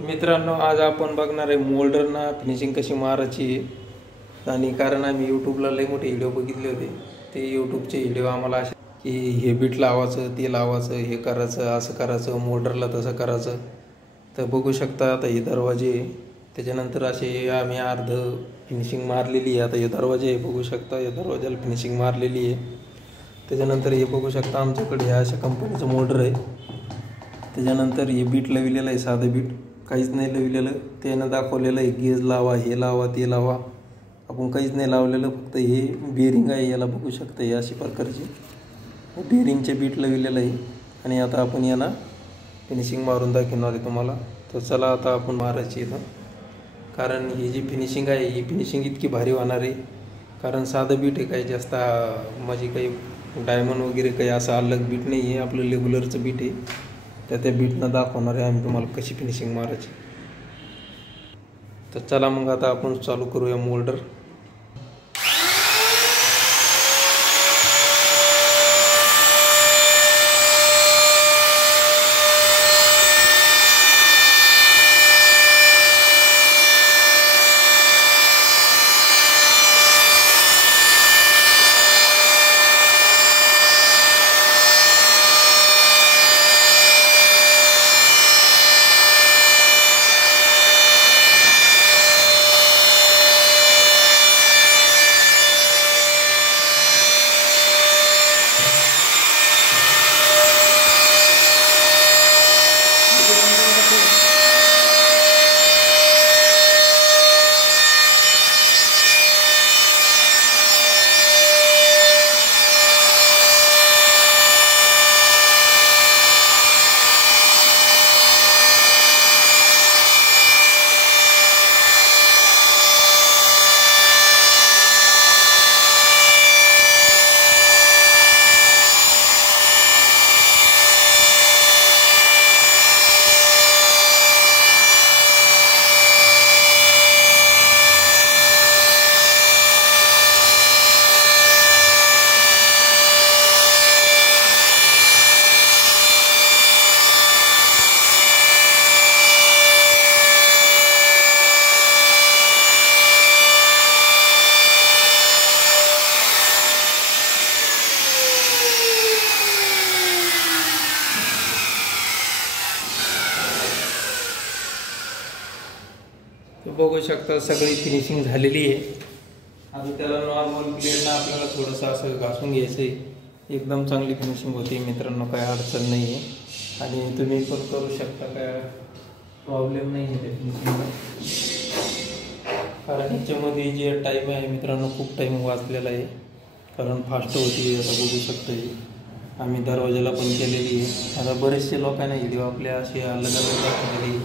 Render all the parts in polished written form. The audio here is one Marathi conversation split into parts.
तर मित्रांनो, आज आपण बघणार आहे मोल्डरना फिनिशिंग कशी मारायची आहे। आणि कारण आम्ही यूट्यूबला लई मोठे व्हिडिओ बघितले होते, ते यूट्यूबचे व्हिडिओ आम्हाला असे की हे बीट लावायचं, ते लावायचं, हे करायचं, असं करायचं, मोल्डरला तसं करायचं। तर बघू शकता आता हे दरवाजे, त्याच्यानंतर असे आम्ही अर्ध फिनिशिंग मारलेली आहे। आता हे दरवाजे आहे, बघू शकता या दरवाजाला फिनिशिंग मारलेली आहे। त्याच्यानंतर हे बघू शकता आमच्याकडे ह्या अशा कंपनीचं मोल्डर आहे। त्याच्यानंतर हे बीट लावलेलं आहे, साधं बीट काहीच नाही लावलेलं, त्यानं दाखवलेलं आहे गेज लावा, हे लावा, ते लावा, आपण काहीच नाही लावलेलं, फक्त हे बेरिंग आहे, याला बघू शकता हे अशा प्रकारचे बेरिंगचे बीट लावलेलं आहे। आणि आता आपण याला फिनिशिंग मारून दाखवणार आहे तुम्हाला। तर चला आता आपण मारायची इथं, कारण ही जी फिनिशिंग आहे ही फिनिशिंग इतकी भारी होणार आहे, कारण साधं बीट आहे, काही जास्त म्हणजे काही डायमंड वगैरे काही असं अलग बीट नाही आहे, आपलं रेग्युलरचं बीट आहे। त्या बीटनं दाखवणार आहे आम्ही तुम्हाला कशी फिनिशिंग मारायची। तर चला मग आता आपण चालू करूया मोल्डर। तर बघू शकता सगळी फिनिशिंग झालेली आहे। आता त्याला नॉर्मल प्लेटला आपल्याला थोडंसं असं घासून घ्यायचं आहे, एकदम चांगली फिनिशिंग होते मित्रांनो, काय अडचण नाही आहे। आणि तुम्ही पण करू शकता, काय प्रॉब्लेम नाही आहे त्या फिनिशिंगला, कारण ह्याच्यामध्ये जे टाईम आहे मित्रांनो खूप टाईम वाचलेला आहे, कारण फास्ट होती। आता बघू शकता आम्ही दरवाजाला पण केलेली आहे। आता बरेचसे लोकांना व्हिडिओ आपल्या असे अलग अलग दाखवलेली,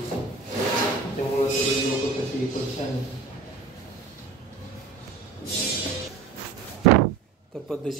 त्यामुळे सगळे लोक कशी परेशान त्या पद्धतीने